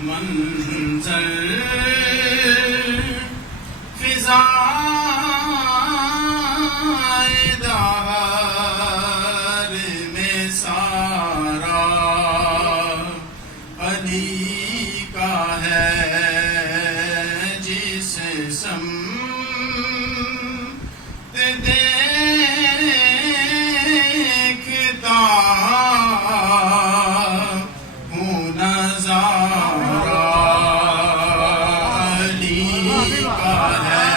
منظر فضائے دہر میں سارا علی کا ہے، جس سمت دیکھتا ہوں نظارہ علی کا ہے،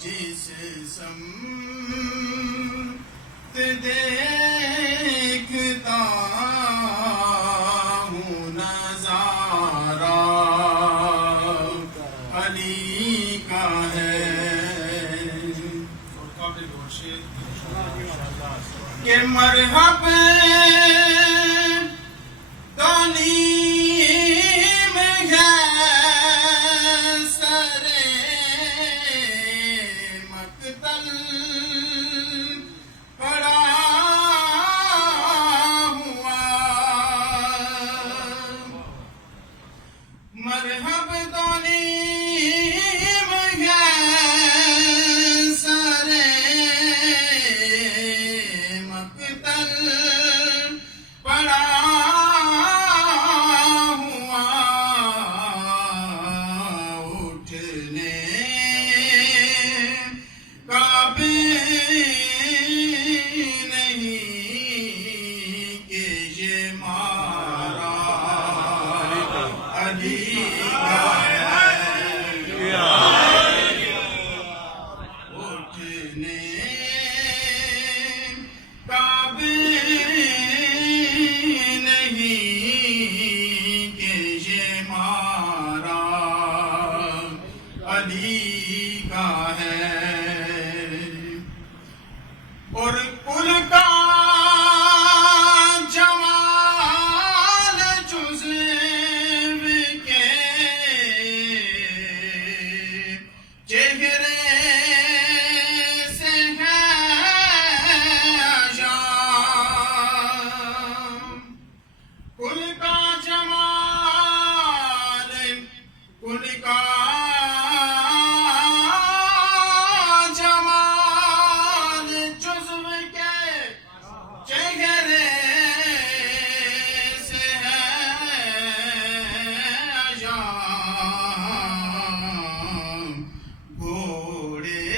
جس سمت دیکھتا ہوں نظارہ علی کا ہے، کہ مرحب تعلیم ہے سر مقتل پڑا ہوا، مرحب تعلیم ہے سر مقتل پڑا ہوا، اٹھنے کا بھی نہیں کہ یہ مارا علی کا ہے، اٹھنے کا بھی نہیں کہ یہ مارا علی کا ہے، اور کل کا جمال جزو کے چہرے سے ہے عجب، کل کا جمال کل کا جمال جزو کے چہرے سے ہے عجب، گھوڑے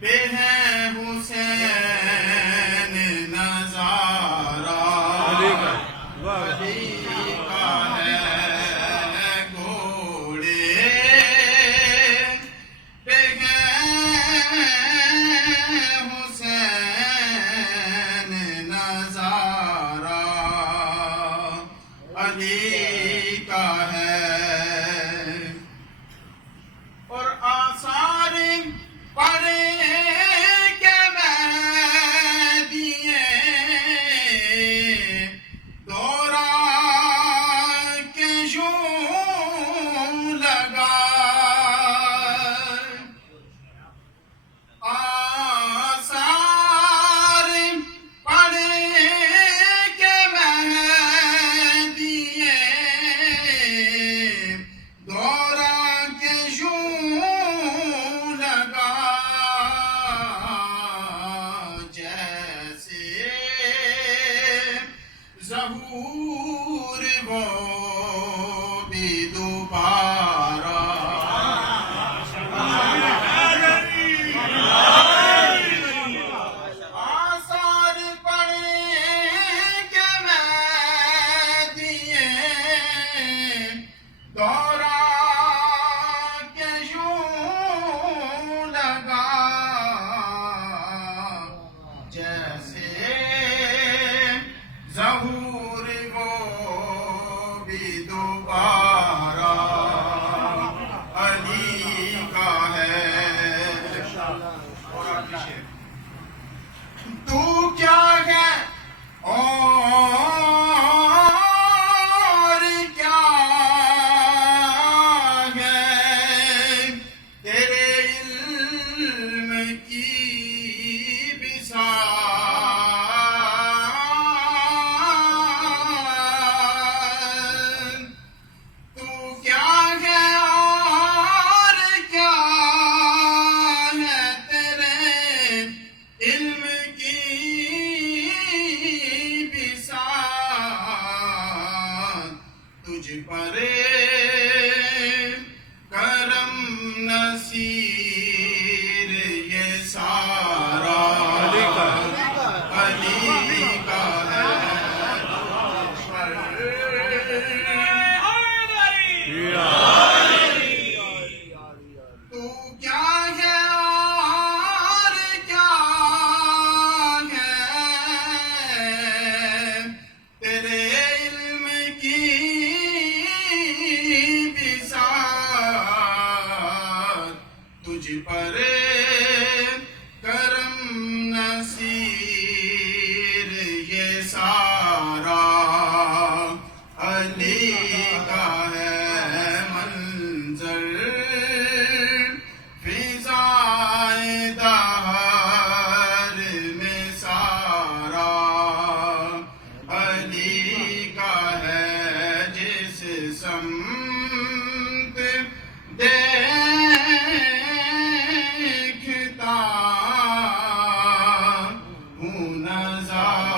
پہ ہے حسین نظارہ علی کا ہے، گھوڑے پہ ہے حسین نظارہ علی کا ہے، اور آثار پڑے کے مہدیے دورہ کے یوں لگا، آثار پڑے کے مہدیے دورہ کے یوں لگا، جیسے ظہور وہ بھی دوبارہ آثار پڑے کے مہدیے دورہ کے یوں لگا، جیسے ظہور وہ بھی دوبارہ علی کا ہے، تو کیا ہے اور کیا ہے تیرے علم کی بساط نظارہ